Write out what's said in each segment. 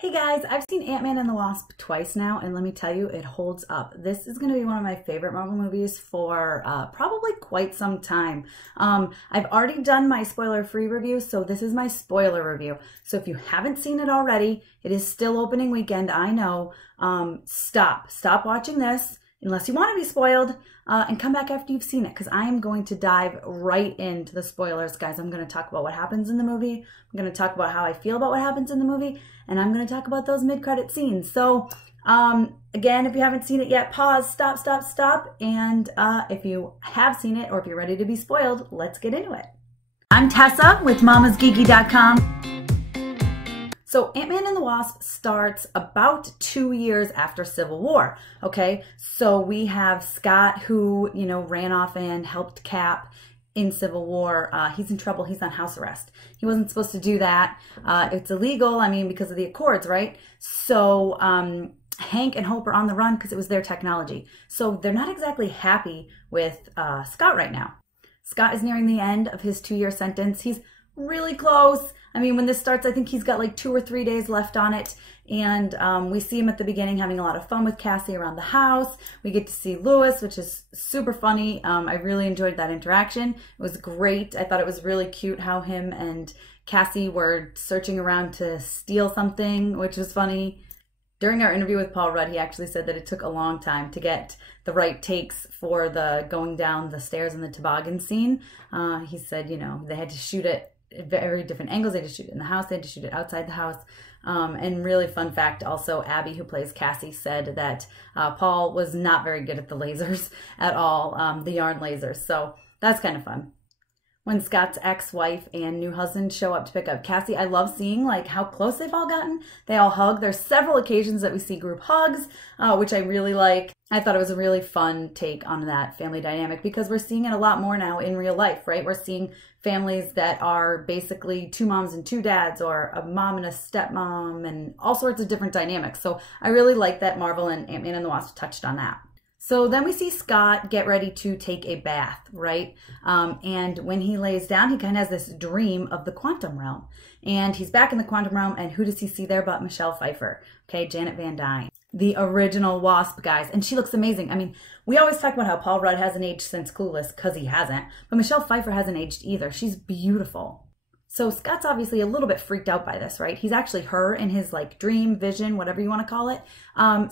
Hey guys, I've seen Ant-Man and the Wasp twice now, and let me tell you, it holds up. This is going to be one of my favorite Marvel movies for probably quite some time. I've already done my spoiler-free review, so this is my spoiler review. So if you haven't seen it already, it is still opening weekend, I know. Stop watching this, unless you want to be spoiled, and come back after you've seen it, because I am going to dive right into the spoilers, guys. I'm going to talk about what happens in the movie. I'm going to talk about how I feel about what happens in the movie, and I'm going to talk about those mid-credit scenes. So, again, if you haven't seen it yet, pause, stop, and if you have seen it, or if you're ready to be spoiled, let's get into it. I'm Tessa with mamasgeeky.com. So Ant-Man and the Wasp starts about 2 years after Civil War, okay? So we have Scott who, ran off and helped Cap in Civil War. He's in trouble. He's on house arrest. He wasn't supposed to do that. It's illegal, because of the Accords, right? So Hank and Hope are on the run because it was their technology. So they're not exactly happy with Scott right now. Scott is nearing the end of his 2-year sentence. He's really close. When this starts, I think he's got like 2 or 3 days left on it. And we see him at the beginning having a lot of fun with Cassie around the house. We get to see Lewis, which is super funny. I really enjoyed that interaction. It was great. I thought it was really cute how him and Cassie were searching around to steal something, which was funny. During our interview with Paul Rudd, he actually said that it took a long time to get the right takes for the going down the stairs in the toboggan scene. He said, they had to shoot it at very different angles. They had to shoot it in the house. They had to shoot it outside the house. And really fun fact, also, Abby, who plays Cassie, said that Paul was not very good at the lasers at all, the yarn lasers. So that's kind of fun. When Scott's ex-wife and new husband show up to pick up Cassie, I love seeing how close they've all gotten. They all hug. There's several occasions that we see group hugs, which I really like. I thought it was a really fun take on that family dynamic because we're seeing it a lot more now in real life, right? We're seeing families that are basically 2 moms and 2 dads, or a mom and a stepmom, and all sorts of different dynamics. So I really like that Marvel and Ant-Man and the Wasp touched on that. So then we see Scott get ready to take a bath, right? And when he lays down, he kind of has this dream of the quantum realm. And he's back in the quantum realm, and who does he see there but Michelle Pfeiffer, okay, Janet Van Dyne, the original Wasp, guys. And she looks amazing. We always talk about how Paul Rudd hasn't aged since Clueless, because he hasn't. But Michelle Pfeiffer hasn't aged either. She's beautiful. So Scott's obviously a little bit freaked out by this, right? He's actually her in his dream, vision, whatever you want to call it.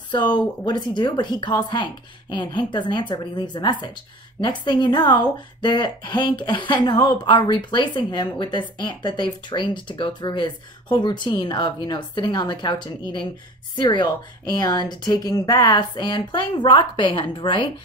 So what does he do? But he calls Hank, and Hank doesn't answer, but he leaves a message. Next thing you know, Hank and Hope are replacing him with this ant that they've trained to go through his whole routine of, sitting on the couch and eating cereal and taking baths and playing rock band, right?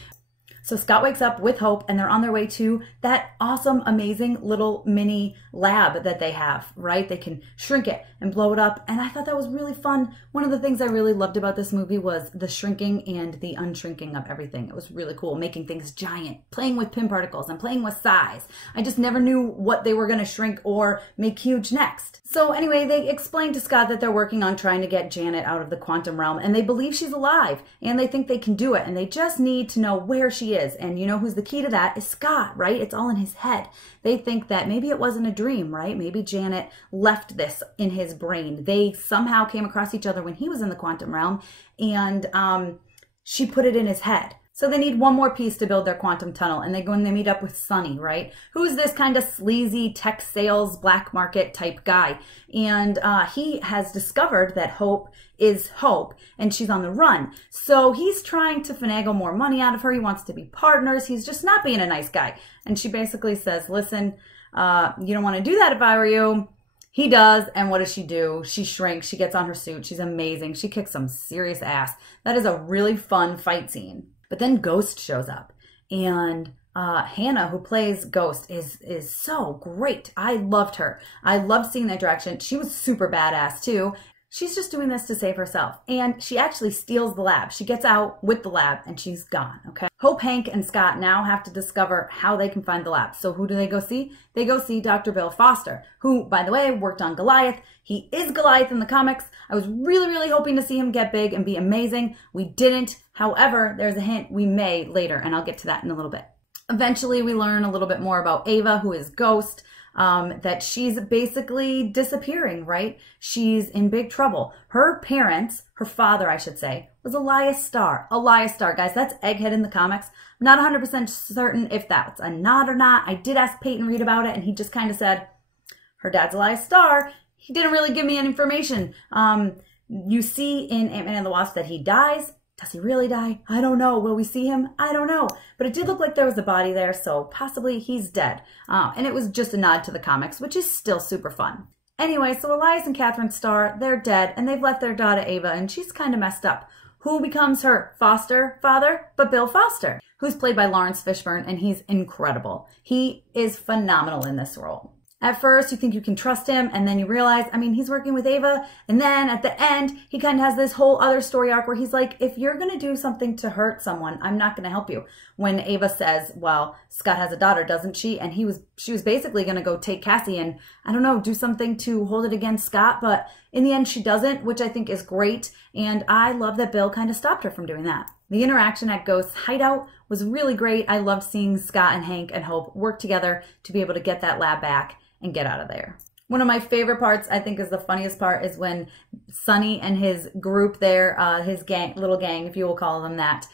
So Scott wakes up with Hope, and they're on their way to that awesome, amazing little mini lab that they have, right? They can shrink it and blow it up, and I thought that was really fun. One of the things I really loved about this movie was the shrinking and the unshrinking of everything. It was really cool, making things giant, playing with pin particles and playing with size. I just never knew what they were going to shrink or make huge next. So anyway, they explained to Scott that they're working on trying to get Janet out of the quantum realm, and they believe she's alive, and they think they can do it, and they just need to know where she is. And you know who's the key to that is Scott, right? It's all in his head. They think that maybe it wasn't a dream, right? Maybe Janet left this in his brain. They somehow came across each other when he was in the quantum realm, and she put it in his head. So they need one more piece to build their quantum tunnel, and they go and they meet up with Sonny, right? Who's this kind of sleazy tech sales black market type guy. And he has discovered that Hope is Hope, and she's on the run. So he's trying to finagle more money out of her. He wants to be partners. He's just not being a nice guy. And she basically says, listen, you don't want to do that if I were you. He does, and what does she do? She shrinks, she gets on her suit, she's amazing. She kicks some serious ass. That is a really fun fight scene. But then Ghost shows up, and Hannah, who plays Ghost, is so great. I loved her. I loved seeing that direction. She was super badass too. She's just doing this to save herself, and she actually steals the lab. She gets out with the lab, and she's gone, okay? Hope, Hank, and Scott now have to discover how they can find the lab. So who do they go see? They go see Dr. Bill Foster, who, by the way, worked on Goliath. He is Goliath in the comics. I was really, really hoping to see him get big and be amazing. We didn't. However, there's a hint we may later, and I'll get to that in a little bit. Eventually, we learn a little bit more about Ava, who is Ghost. that she's basically disappearing, right? She's in big trouble. Her parents, her father, I should say, was Elias Starr. Elias Starr, guys, that's Egghead in the comics. I'm not 100% certain if that's a nod or not. I did ask Peyton Reed about it, and he just kind of said, her dad's Elias Starr. He didn't really give me any information. You see in Ant-Man and the Wasp that he dies. Does he really die? I don't know. Will we see him? I don't know. But it did look like there was a body there, so possibly he's dead. And it was just a nod to the comics, which is still super fun. Anyway, so Elias and Catherine Starr, they're dead, and they've left their daughter Ava, and she's kind of messed up. Who becomes her foster father? But Bill Foster, who's played by Lawrence Fishburne, and he's incredible. He is phenomenal in this role. At first, you think you can trust him, and then you realize, I mean, he's working with Ava, and then at the end, he kind of has this whole other story arc where he's like, if you're going to do something to hurt someone, I'm not going to help you. When Ava says, well, Scott has a daughter, doesn't she? And she was basically going to go take Cassie and, I don't know, do something to hold it against Scott, but in the end, she doesn't, which I think is great, and I love that Bill kind of stopped her from doing that. The interaction at Ghost's hideout was really great. I loved seeing Scott and Hank and Hope work together to be able to get that lab back and get out of there. One of my favorite parts, I think is the funniest part, is when Sonny and his group there, his gang, little gang, if you will call them that,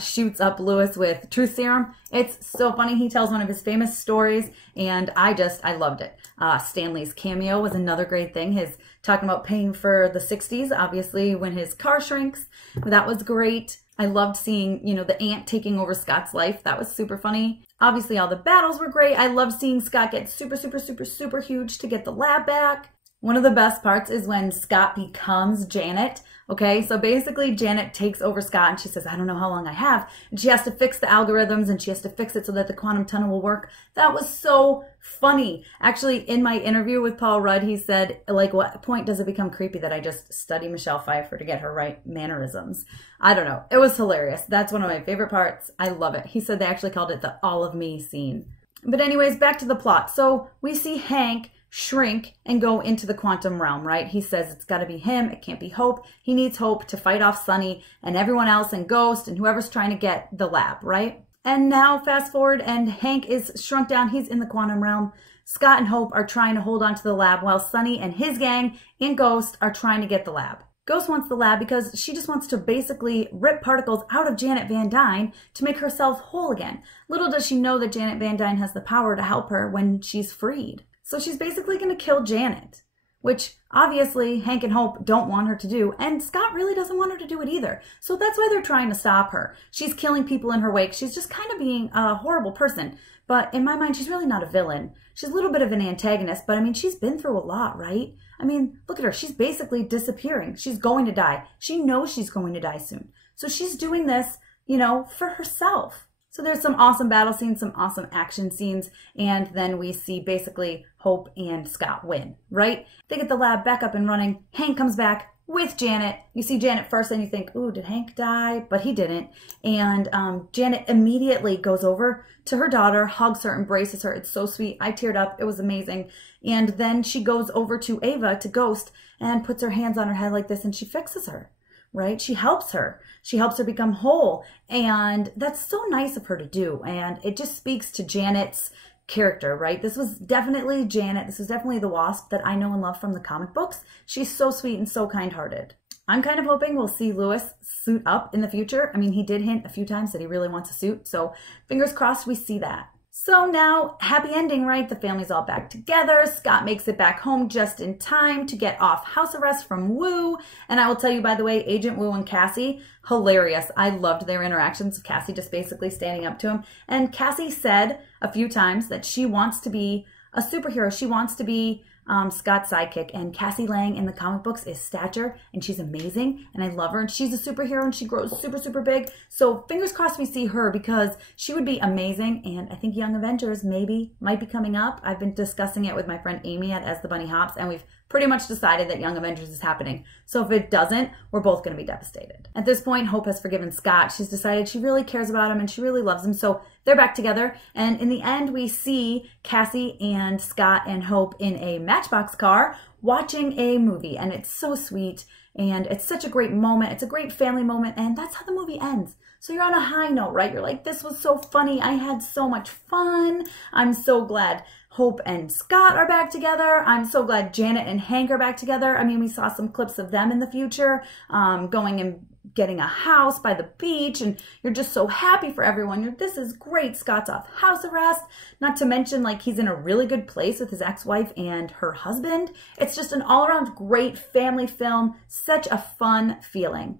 shoots up Lewis with truth serum. It's so funny. He tells one of his famous stories, and I loved it. Stanley's cameo was another great thing. His talking about paying for the 60s, obviously, when his car shrinks. That was great. I loved seeing, you know, the ant taking over Scott's life. That was super funny. Obviously, all the battles were great. I loved seeing Scott get super, super, super, super huge to get the lab back. One of the best parts is when Scott becomes Janet. Okay, so basically Janet takes over Scott and she says, I don't know how long I have. And she has to fix the algorithms and she has to fix it so that the quantum tunnel will work. That was so funny. Actually, in my interview with Paul Rudd, he said, like, what point does it become creepy that I just study Michelle Pfeiffer to get her right mannerisms? I don't know. It was hilarious. That's one of my favorite parts. I love it. He said they actually called it the all of me scene. But anyways, back to the plot. So we see Hank shrink and go into the quantum realm, right? He says it's got to be him. It can't be Hope. He needs Hope to fight off Sonny and everyone else and Ghost and whoever's trying to get the lab, right? And now fast forward and Hank is shrunk down. He's in the quantum realm. Scott and Hope are trying to hold on to the lab while Sonny and his gang and Ghost are trying to get the lab. Ghost wants the lab because she just wants to basically rip particles out of Janet Van Dyne to make herself whole again. Little does she know that Janet Van Dyne has the power to help her when she's freed. So she's basically going to kill Janet, which obviously Hank and Hope don't want her to do, and Scott really doesn't want her to do it either. So that's why they're trying to stop her. She's killing people in her wake. She's just kind of being a horrible person. But in my mind, she's really not a villain. She's a little bit of an antagonist, but I mean, she's been through a lot, right? I mean, look at her. She's basically disappearing. She's going to die. She knows she's going to die soon. So she's doing this, you know, for herself. So there's some awesome battle scenes, some awesome action scenes, and then we see basically Hope and Scott win, right? They get the lab back up and running. Hank comes back with Janet. You see Janet first and you think, ooh, did Hank die? But he didn't. And Janet immediately goes over to her daughter, hugs her, embraces her. It's so sweet. I teared up. It was amazing. And then she goes over to Ava, to Ghost, and puts her hands on her head like this and she fixes her, right? She helps her. She helps her become whole. And that's so nice of her to do. And it just speaks to Janet's character, right? This was definitely Janet. This was definitely the Wasp that I know and love from the comic books. She's so sweet and so kind-hearted. I'm kind of hoping we'll see Lewis suit up in the future. I mean, he did hint a few times that he really wants a suit. So fingers crossed we see that. So now, happy ending, right? The family's all back together. Scott makes it back home just in time to get off house arrest from Wu. And I will tell you, by the way, Agent Wu and Cassie, hilarious. I loved their interactions. Cassie just basically standing up to him. And Cassie said a few times that she wants to be a superhero. She wants to be Scott's sidekick. And Cassie Lang in the comic books is Stature, and she's amazing, and I love her, and she's a superhero, and she grows super, super big. So fingers crossed we see her, because she would be amazing, and I think Young Avengers might be coming up. I've been discussing it with my friend Amy at As the Bunny Hops, and we've pretty much decided that Young Avengers is happening. So if it doesn't, we're both going to be devastated. At this point, Hope has forgiven Scott. She's decided she really cares about him and she really loves him. So they're back together. And in the end, we see Cassie and Scott and Hope in a Matchbox car watching a movie. And it's so sweet. And it's such a great moment. It's a great family moment. And that's how the movie ends. So you're on a high note, right? You're like, this was so funny. I had so much fun. I'm so glad Hope and Scott are back together. I'm so glad Janet and Hank are back together. I mean, we saw some clips of them in the future, going and getting a house by the beach, and you're just so happy for everyone. This is great. Scott's off house arrest, not to mention like he's in a really good place with his ex-wife and her husband. It's just an all-around great family film, such a fun feeling.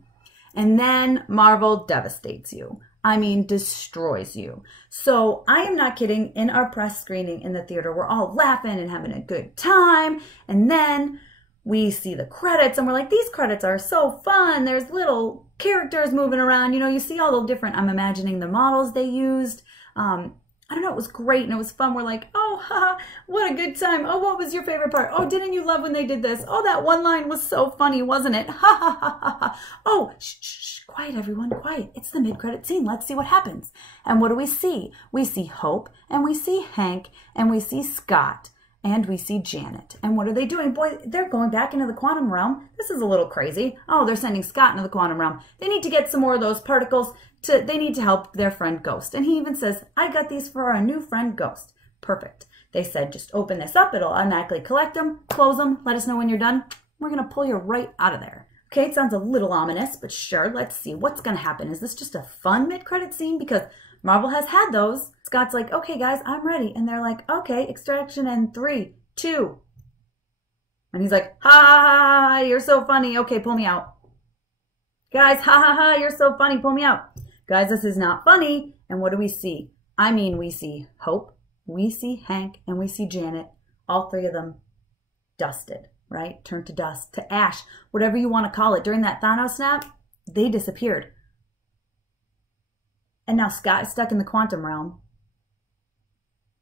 And then Marvel devastates you. I mean, destroys you. So I am not kidding. In our press screening in the theater, we're all laughing and having a good time. And then we see the credits and we're like, these credits are so fun. There's little characters moving around. You know, you see all the different, I'm imagining the models they used. I don't know, it was great and it was fun. We're like, oh, haha, what a good time. Oh, what was your favorite part? Oh, didn't you love when they did this? Oh, that one line was so funny, wasn't it? Ha ha ha ha ha. Oh, shh, shh, shh, quiet everyone, quiet. It's the mid-credit scene. Let's see what happens. And what do we see? We see Hope and we see Hank and we see Scott. And we see Janet. And what are they doing? Boy, they're going back into the quantum realm. This is a little crazy. Oh, they're sending Scott into the quantum realm. They need to get some more of those particles. They need to help their friend Ghost. And he even says, I got these for our new friend Ghost. Perfect. They said, just open this up. It'll automatically collect them, close them, let us know when you're done. We're going to pull you right out of there. Okay, it sounds a little ominous, but sure, let's see what's going to happen. Is this just a fun mid-credit scene? Because Marvel has had those. Scott's like, okay, guys, I'm ready. And they're like, okay, extraction in 3, 2. And he's like, ha, ha, ha, ha, you're so funny. Okay, pull me out. Guys, ha, ha, ha, you're so funny. Pull me out. Guys, this is not funny. And what do we see? I mean, we see Hope, we see Hank, and we see Janet. All three of them dusted, right? Turned to dust, to ash, whatever you want to call it. During that Thanos snap, they disappeared. And now Scott is stuck in the quantum realm.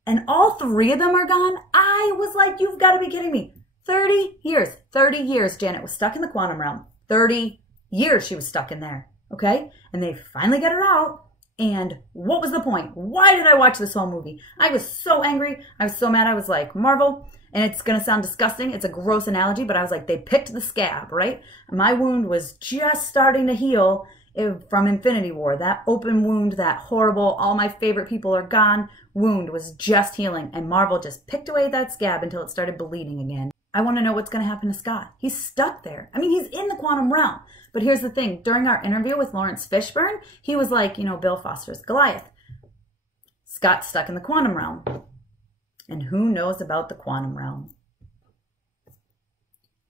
And all three of them are gone. I was like, you've got to be kidding me. 30 years. 30 years Janet was stuck in the quantum realm. 30 years she was stuck in there. Okay? And they finally get her out. And what was the point? Why did I watch this whole movie? I was so angry. I was so mad. I was like, Marvel, and it's going to sound disgusting. It's a gross analogy, but I was like, they picked the scab, right? My wound was just starting to heal from Infinity War. That open wound, that horrible, all my favorite people are gone wound was just healing. And Marvel just picked away that scab until it started bleeding again. I want to know what's going to happen to Scott. He's stuck there. I mean, he's in the quantum realm. But here's the thing. During our interview with Lawrence Fishburne, he was like, you know, Bill Foster's Goliath. Scott's stuck in the quantum realm. And who knows about the quantum realm?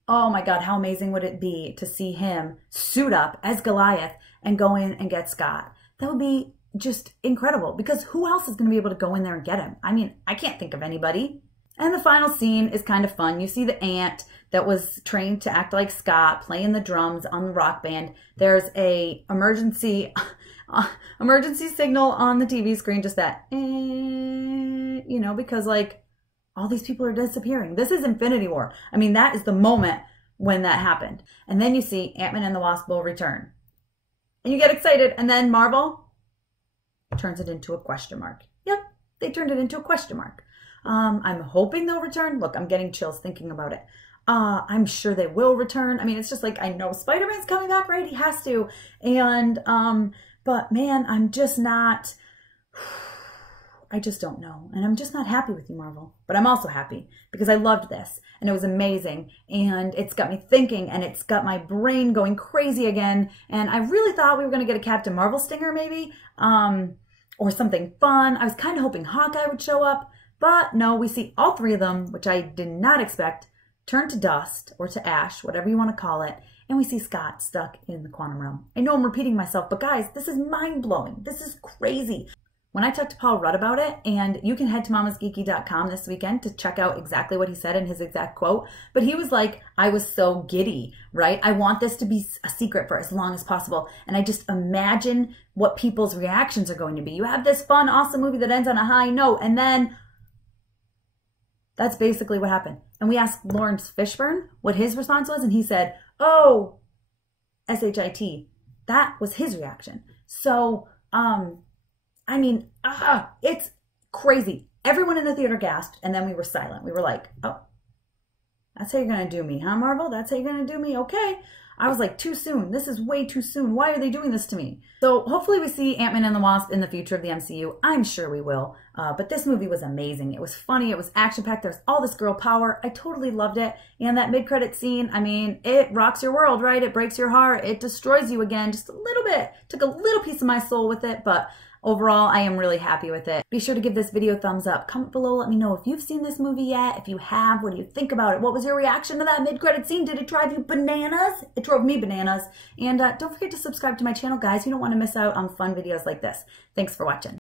Oh my God, how amazing would it be to see him suit up as Goliath and go in and get Scott? That would be just incredible, because who else is going to be able to go in there and get him? I mean, I can't think of anybody. And the final scene is kind of fun. You see the ant that was trained to act like Scott playing the drums on the rock band. There's a emergency signal on the TV screen, just that, you know, because like all these people are disappearing. This is Infinity War. I mean, that is the moment when that happened. And then you see Ant-Man and the Wasp will return. And you get excited, and then Marvel turns it into a question mark. Yep, they turned it into a question mark. I'm hoping they'll return. Look, I'm getting chills thinking about it. I'm sure they will return. I mean, it's just like, I know Spider-Man's coming back, right? He has to. And, but man, I'm just not, I just don't know. And I'm just not happy with you, Marvel. But I'm also happy because I loved this and it was amazing. And it's got me thinking and it's got my brain going crazy again. And I really thought we were going to get a Captain Marvel stinger maybe, or something fun. I was kind of hoping Hawkeye would show up. But no, we see all three of them, which I did not expect, turn to dust or to ash, whatever you want to call it. And we see Scott stuck in the quantum realm. I know I'm repeating myself, but guys, this is mind-blowing. This is crazy. When I talked to Paul Rudd about it, and you can head to mamasgeeky.com this weekend to check out exactly what he said in his exact quote, but he was like, I was so giddy, right? I want this to be a secret for as long as possible. And I just imagine what people's reactions are going to be. You have this fun, awesome movie that ends on a high note, and then that's basically what happened. And we asked Lawrence Fishburne what his response was, and he said, oh, S-H-I-T. That was his reaction. So, I mean, it's crazy. Everyone in the theater gasped, and then we were silent. We were like, oh, that's how you're going to do me, huh, Marvel? That's how you're going to do me? Okay. I was like, too soon. This is way too soon. Why are they doing this to me? So hopefully we see Ant-Man and the Wasp in the future of the MCU. I'm sure we will. But this movie was amazing. It was funny. It was action-packed. There's all this girl power. I totally loved it. And that mid-credit scene, I mean, it rocks your world, right? It breaks your heart. It destroys you again just a little bit. Took a little piece of my soul with it, but overall, I am really happy with it. Be sure to give this video a thumbs up. Comment below, let me know if you've seen this movie yet. If you have, what do you think about it? What was your reaction to that mid-credit scene? Did it drive you bananas? It drove me bananas. And don't forget to subscribe to my channel, guys. You don't want to miss out on fun videos like this. Thanks for watching.